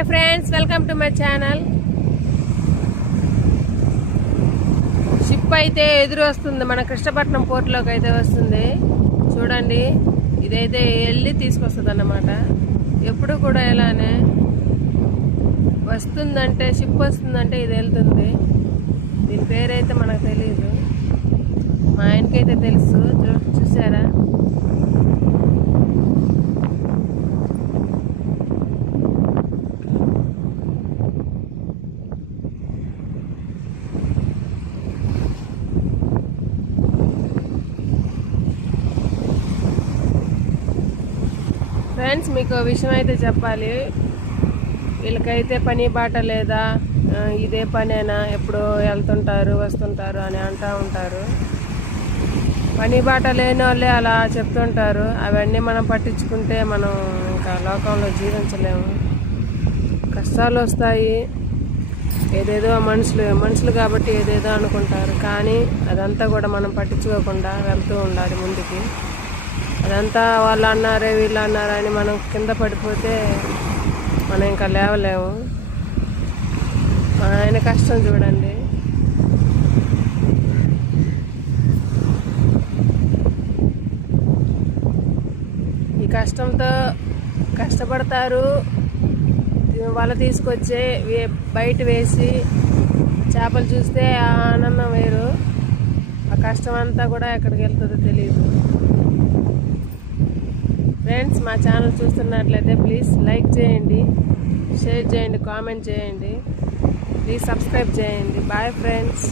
Hi friends, welcome to my channel. Ship అయితే ఎదురు వస్తుంది, మన కృష్ణపట్నం పోర్టులోకి అయితే వస్తుంది. చూడండి, ఇదైతే వెళ్ళి తీసుకొస్తుంది అన్నమాట. ఎప్పుడు కూడా ఇలానే వస్తుందంటే, షిప్ వస్తుందంటే ఇది వెళ్తుంది. దీని పేరైతే మనకు తెలియదు, మా ఆయనకైతే తెలుసు. చూసారా, ఫ్రెండ్స్ మీకు విషయం అయితే చెప్పాలి. వీళ్ళకైతే పని బాట లేదా, ఇదే పనేనా, ఎప్పుడో వెళ్తుంటారు వస్తుంటారు అని అంటూ ఉంటారు. పని బాట లేని వాళ్ళే అలా చెప్తుంటారు. అవన్నీ మనం పట్టించుకుంటే మనం ఇంకా లోకంలో జీవించలేము. కష్టాలు వస్తాయి, ఏదేదో మనుషులు కాబట్టి ఏదేదో అనుకుంటారు. కానీ అదంతా కూడా మనం పట్టించుకోకుండా వెళ్తూ ఉండాలి ముందుకి. అదంతా వాళ్ళు అన్నారే వీళ్ళు అన్నారా అని మనం కింద పడిపోతే మనం ఇంకా లేవలేము. మా ఆయన కష్టం చూడండి. ఈ కష్టంతో కష్టపడతారు. వల తీసుకొచ్చి బయట వేసి చేపలు చూస్తే ఆ ఆనందం వేరు. ఆ కష్టం అంతా కూడా ఎక్కడికి వెళ్తుందో తెలియదు. ఫ్రెండ్స్, మా ఛానల్ చూస్తున్నట్లయితే ప్లీజ్ లైక్ చేయండి, షేర్ చేయండి, కామెంట్ చేయండి, ప్లీజ్ సబ్స్క్రైబ్ చేయండి. Bye friends.